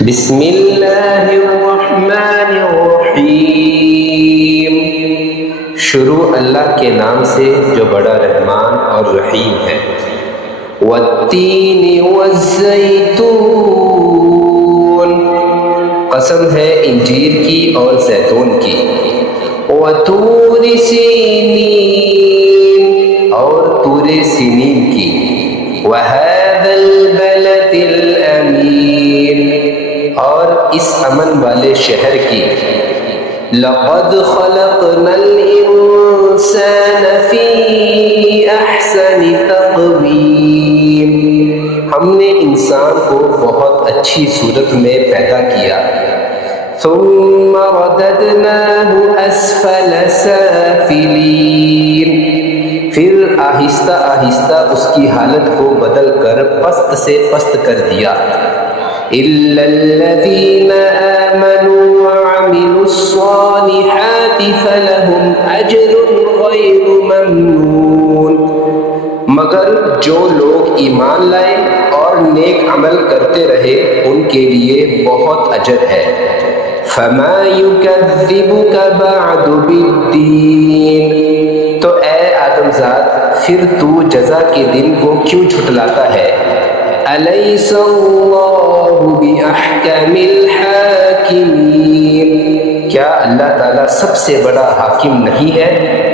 بسم اللہ الرحمن الرحیم۔ شروع اللہ کے نام سے جو بڑا رحمان اور رحیم ہے۔ والتین والزیتون، قسم ہے انجیر کی اور زیتون کی۔ وطور سینین، اور طور سینین کی۔ وہذا البلد الامین، اور اس امن والے شہر کی۔ لقد خلقنا الانسان فی احسن تقویم، ہم نے انسان کو بہت اچھی صورت میں پیدا کیا۔ ثم رددناہ اسفل سافلین، پھر آہستہ آہستہ اس کی حالت کو بدل کر پست سے پست کر دیا۔ إِلَّا الَّذِينَ آمَنُوا وَعَمِلُوا الصَّالِحَاتِ فَلَهُمْ أَجْرٌ غَيْرُ مَمْنُونٍ، مگر جو لوگ ایمان لائے اور نیک عمل کرتے رہے ان کے لیے بہت اجر ہے۔ فَمَا يُكَذِّبُكَ بَعْدُ بِالدِّينِ، تو اے آدم زاد پھر تو جزا کے دن کو کیوں جھٹلاتا ہے؟ أَلَيْسَ اللَّهُ بِأَحْكَمِ الْحَاكِمِينَ، کیا اللہ تعالیٰ سب سے بڑا حاکم نہیں ہے؟